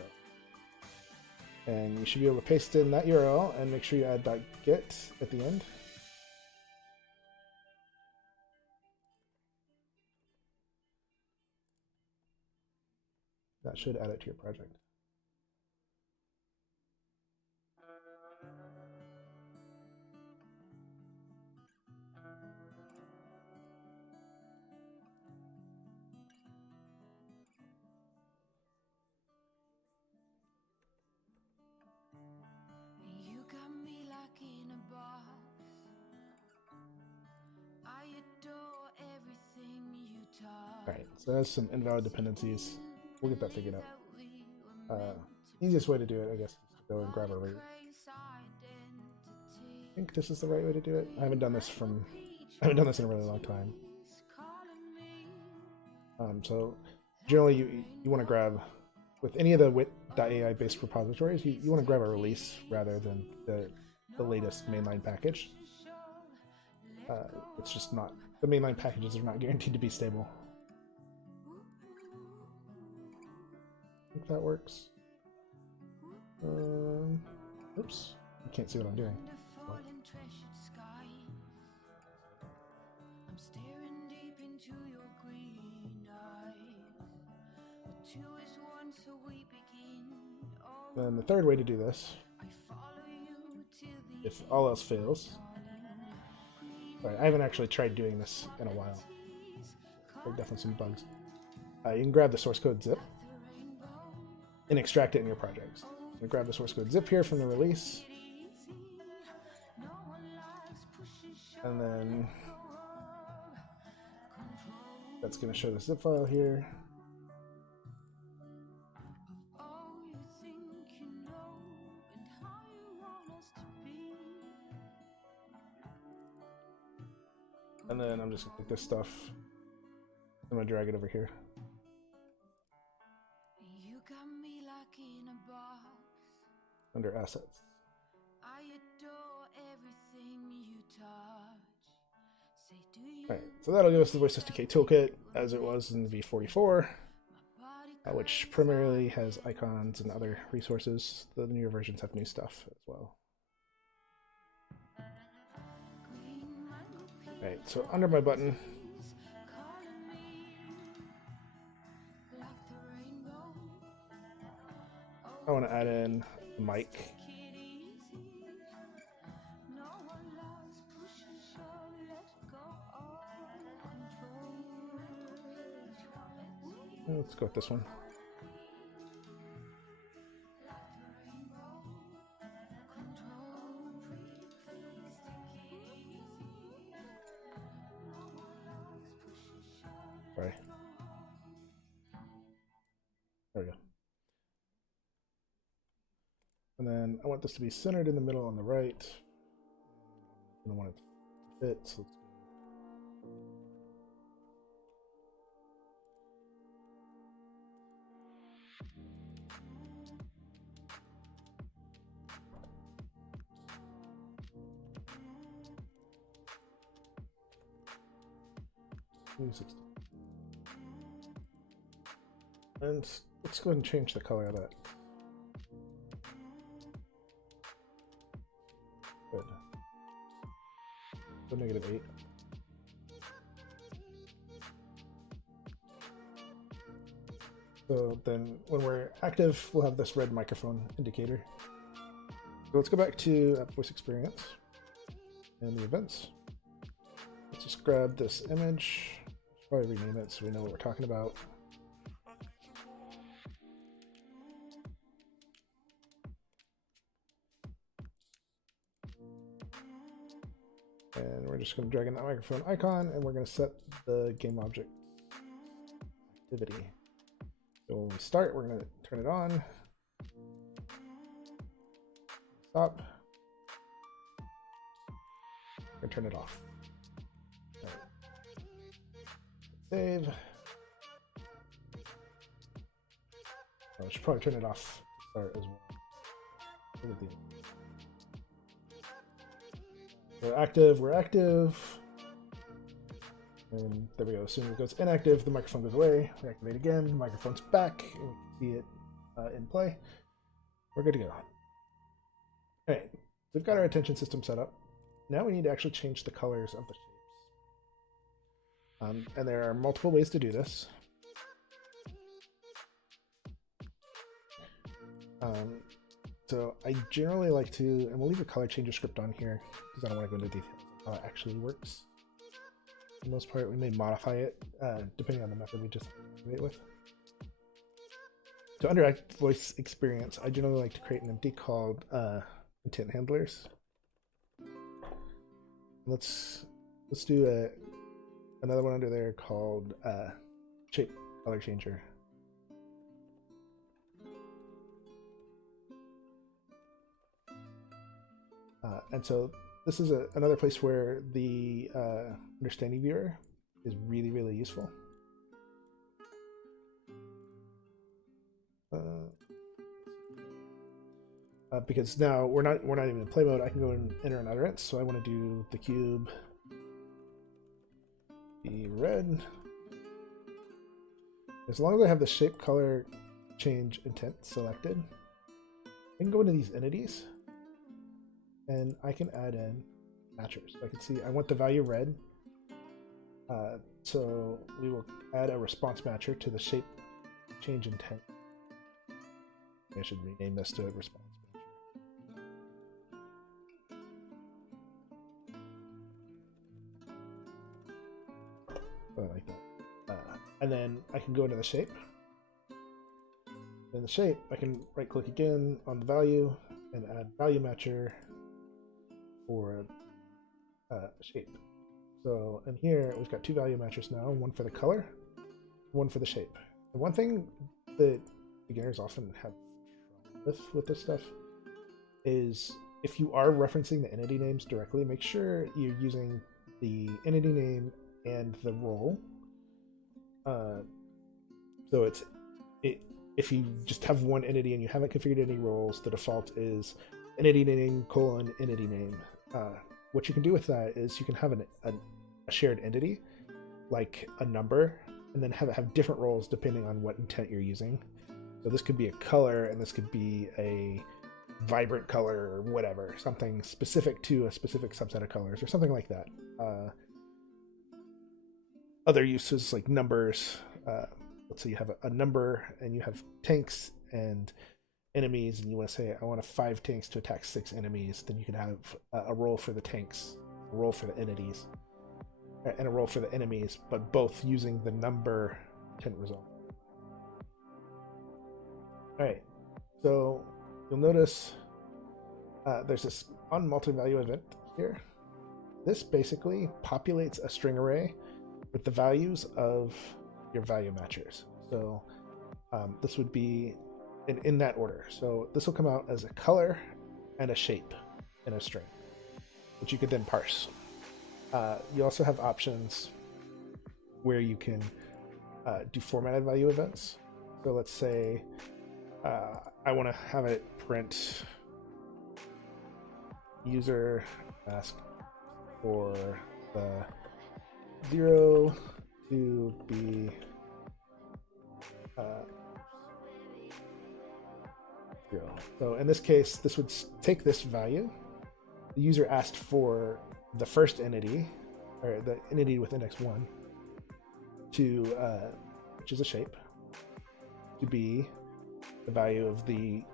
And you should be able to paste in that URL and make sure you add .git at the end. That should add it to your project. You got me like in a box. I adore everything you talk. Alright, so that's some invalid dependencies. We'll get that figured out. Easiest way to do it, I guess, is to go and grab a rate. I think this is the right way to do it. I haven't done this from haven't done this in a really long time. So generally you want to grab, with any of the Wit.ai based repositories, you want to grab a release rather than the latest mainline package. It's just not, the mainline packages are not guaranteed to be stable. I think that works. Oops, you can't see what I'm doing. Then the third way to do this, if all else fails, sorry, I haven't actually tried doing this in a while. There are definitely some bugs. You can grab the source code zip and extract it in your projects. So grab the source code zip here from the release, and then that's going to show the zip file here. And then I'm just going to take this stuff, I'm going to drag it over here. Under assets. Alright, so that'll give us the Voice SDK Toolkit as it was in v44, which primarily has icons and other resources. The newer versions have new stuff as well. Alright, so under my button, I want to add in a mic. Let's go with this one. Sorry. There we go. And then I want this to be centered in the middle on the right. I don't want it to fit, so let's go. And let's go ahead and change the color of that. Good. So -8. So then when we're active, we'll have this red microphone indicator. So let's go back to App Voice Experience and the events. Let's just grab this image. Probably rename it so we know what we're talking about. And we're just going to drag in that microphone icon, and we're going to set the game object activity. So when we start, we're going to turn it on, stop, and turn it off. Right. Save. I should probably turn it off to start as well. We're active, and there we go. As soon as it goes inactive, the microphone goes away. We activate again, the microphone's back, and we can see it in play. We're good to go. All right, we've got our attention system set up. Now we need to actually change the colors of the shapes. And there are multiple ways to do this. So I generally like to, and we'll leave a color changer script on here because I don't want to go into details on how it actually works. For the most part, we may modify it depending on the method we just activate with. So under App Voice Experience, I generally like to create an empty called intent handlers. Let's do another one under there called shape color changer. And so this is another place where the understanding viewer is really, really useful. Because now we're not even in play mode. I can go and enter an utterance. So I want to do the cube be red. As long as I have the shape, color, change intent selected, I can go into these entities and I can add in matchers. I can see I want the value red. So we will add a response matcher to the shape change intent. I should rename this to response matcher. Something like that. And then I can go into the shape. In the shape, I can right click again on the value and add value matcher for shape. So in here, we've got two value matchers now, one for the color, one for the shape. And one thing that beginners often have trouble with this stuff is if you are referencing the entity names directly, make sure you're using the entity name and the role. So if you just have one entity and you haven't configured any roles, the default is entity name : entity name. What you can do with that is you can have a shared entity, like a number, and then have it have different roles depending on what intent you're using. So this could be a color, and this could be a vibrant color or whatever, something specific to a specific subset of colors or something like that. Other uses like numbers. Let's say you have a number and you have tanks and enemies, and you want to say, I want 5 tanks to attack 6 enemies. Then you can have a role for the tanks, a role for the entities, and a role for the enemies, but both using the number intent result. All right, so you'll notice there's this on multi-value event here. This basically populates a string array with the values of your value matchers. So this would be in that order. So this will come out as a color and a shape in a string, which you could then parse. You also have options where you can do formatted value events. So let's say I want to have it print user ask for the 0 to be 0. So in this case, this would take this value. The user asked for the first entity, or the entity with index 1, to which is a shape, to be the value of the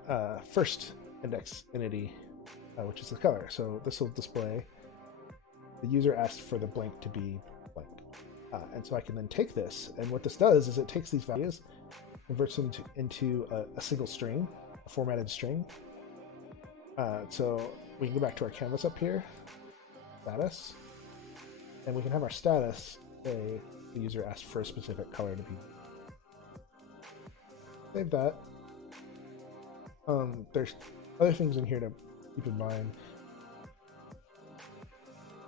first index entity, which is the color. So this will display the user asked for the blank to be blank. And so I can then take this, and what this does is it takes these values, converts them into a single string, a formatted string. So we can go back to our canvas up here, status, and we can have our status say the user asked for a specific color to be. Save that. There's other things in here to keep in mind.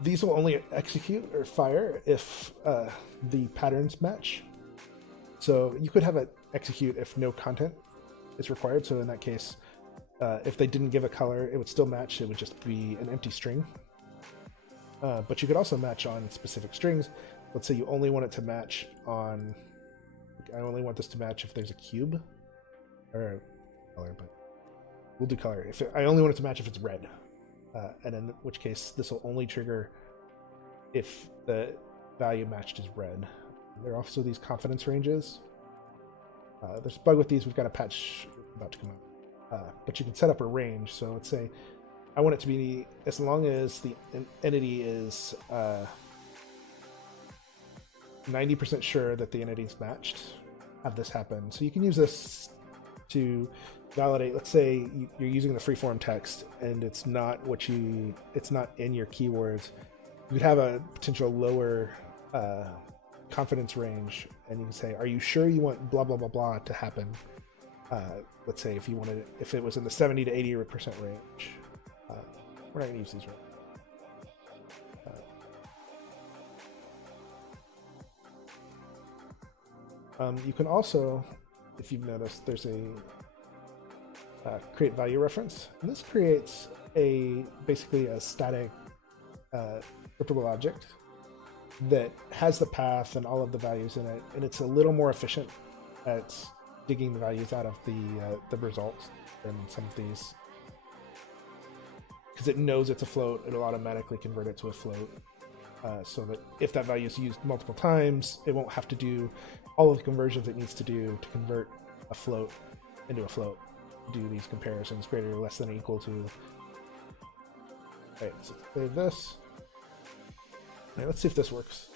These will only execute or fire if the patterns match. So you could have it execute if no content is required. So in that case, if they didn't give a color, it would still match. It would just be an empty string. But you could also match on specific strings. Let's say you only want it to match on, I only want this to match if there's a cube, or color, but we'll do color. I only want it to match if it's red. And in which case, this will only trigger if the value matched is red. There are also these confidence ranges. There's a bug with these. We've got a patch about to come out. But you can set up a range. So let's say I want it to be, as long as the entity is 90% sure that the entity is matched, have this happen. So you can use this to validate. Let's say you're using the freeform text and it's not it's not in your keywords. You could have a potential lower confidence range, and you can say, are you sure you want blah blah blah blah to happen? Let's say if it was in the 70 to 80% range. We're not going to use these right You can also, if you've noticed, there's a create value reference, and this creates basically a static scriptable object that has the path and all of the values in it, and it's a little more efficient at digging the values out of the results than some of these, because it knows it's a float. It'll automatically convert it to a float, so that if that value is used multiple times, it won't have to do all of the conversions it needs to do to convert a float into a float. Do these comparisons greater or less than or equal to. Right, so save this. Right, let's see if this works.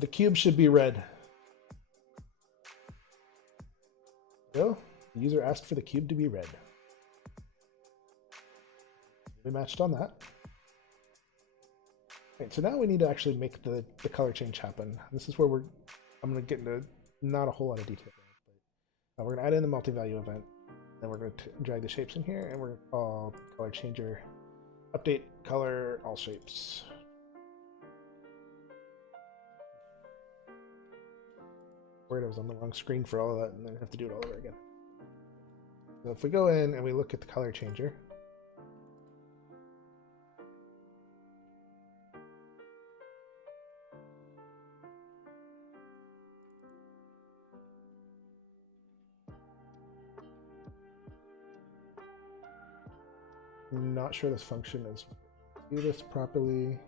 The cube should be red. So, the user asked for the cube to be red. We matched on that. Right, so now we need to actually make the color change happen. This is where I'm going to get into not a whole lot of detail, but we're going to add in the multi-value event. Then we're going to drag the shapes in here, and we're going to call color changer update color all shapes. Worried I was on the wrong screen for all of that, and then have to do it all over again. So if we go in and we look at the color changer, I'm not sure this function is do this properly.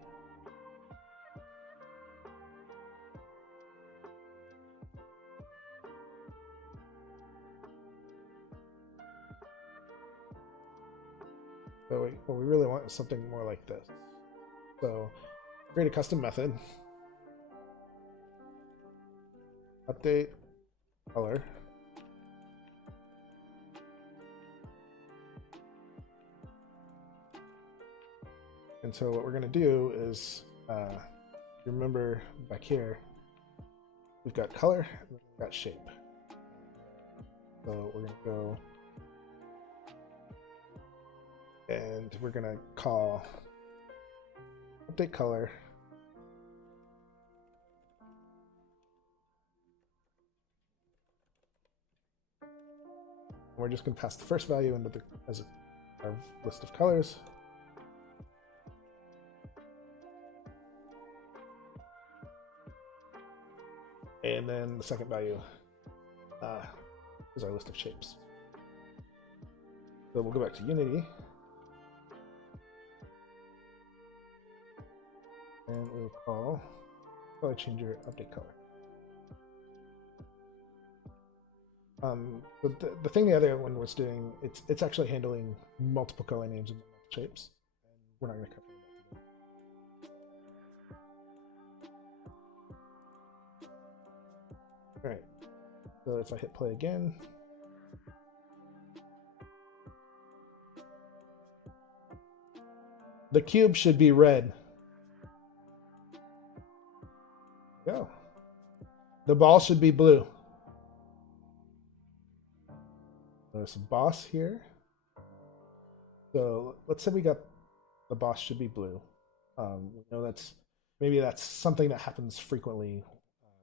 So what we really want is something more like this. So create a custom method, update color, and so what we're going to do is, remember back here, we've got color, and we've got shape. So we're going to go, and we're going to call update color, and we're just going to pass the first value into as our list of colors. And then the second value is our list of shapes. So we'll go back to Unity. And we'll call color changer update color. But the thing the other one was doing, it's actually handling multiple color names and shapes. And we're not going to cover that today. All right. So if I hit play again, the cube should be red. Go. The ball should be blue. There's a boss here. So let's say we got the boss should be blue. We know maybe that's something that happens frequently.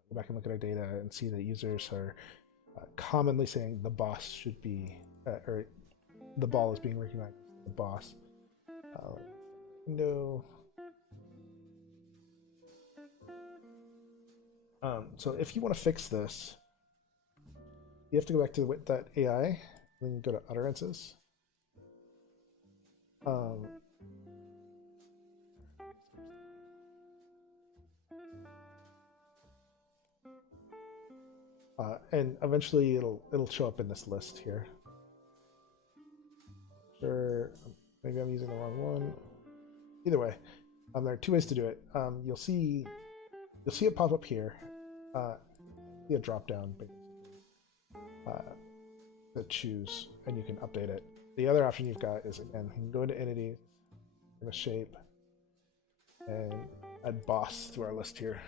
Go back and look at our data and see that users are commonly saying the boss should be, or the ball is being recognized as the boss. No. So if you want to fix this, you have to go back to the Wit.ai, then go to utterances. And eventually it'll show up in this list here. Sure, maybe I'm using the wrong one. Either way, there are two ways to do it. You'll see it pop up here. See a drop down to choose, and you can update it. The other option you've got is, again, you can go into entities, go to shape, and add boss to our list here.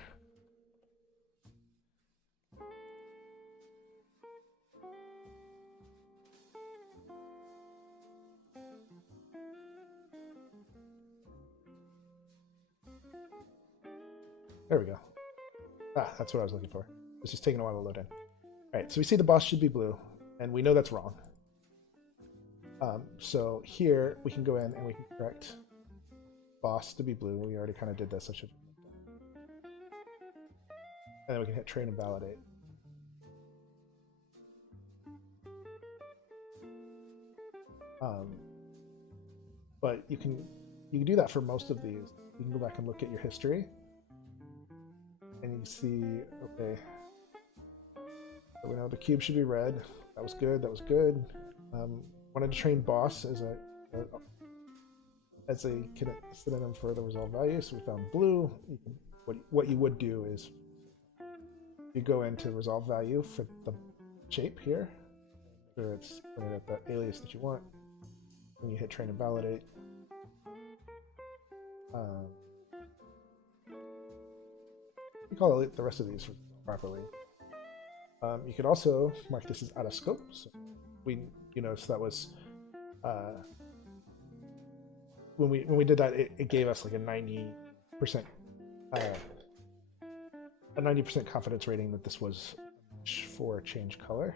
There we go. Ah, that's what I was looking for. It's just taking a while to load in. All right, so we see the boss should be blue, and we know that's wrong. So here we can go in and we can correct boss to be blue. We already kind of did this. I should. And then we can hit train and validate. But you can do that for most of these. You can go back and look at your history, and you see, okay, so we know the cube should be red. That was good. That was good. Wanted to train boss as a synonym for the resolve value, so we found blue. What you would do is you go into resolve value for the shape here, make sure it's pointed at the alias that you want. When you hit train and validate, you call it the rest of these properly. You could also mark this as out of scope. So you notice that was when we did that, it gave us like a 90% confidence rating that this was for change color.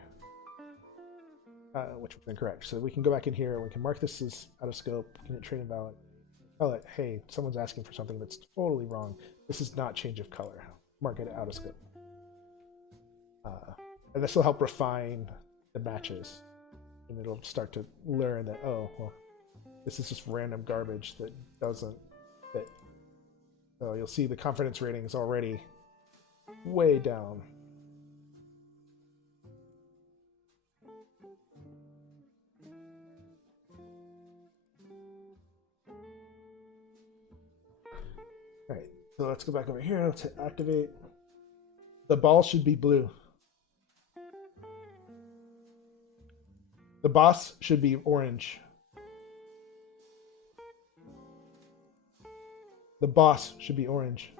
Which was incorrect. So we can go back in here and we can mark this as out of scope, we can hit train and validate, tell it, hey, someone's asking for something that's totally wrong. This is not change of color. Mark it out of scope. And this will help refine the matches. And it'll start to learn that, oh, well, this is just random garbage that doesn't fit. So you'll see the confidence rating is already way down. All right, so let's go back over here. Let's hit activate. The ball should be blue. The boss should be orange. The boss should be orange.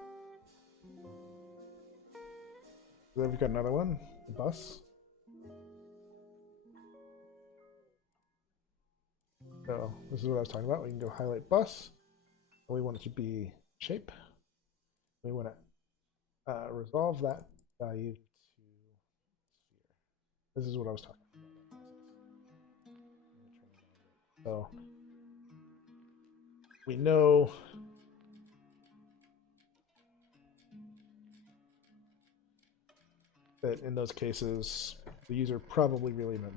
Then we've got another one, the bus. So this is what I was talking about. We can go highlight bus. And we want it to be shape. We want to resolve that value to sphere. This is what I was talking about. So we know that in those cases, the user probably really meant.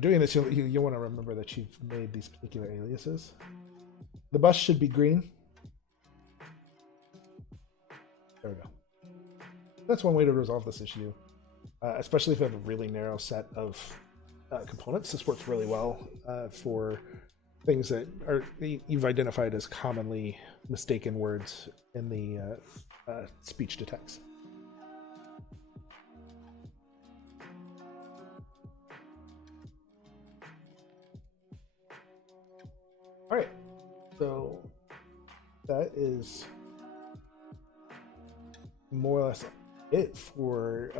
Doing this, you want to remember that you've made these particular aliases. The bus should be green. There we go. That's one way to resolve this issue, especially if you have a really narrow set of components. This works really well for things that are you've identified as commonly mistaken words in the speech to text. All right, so that is more or less it for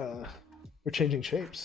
changing shapes.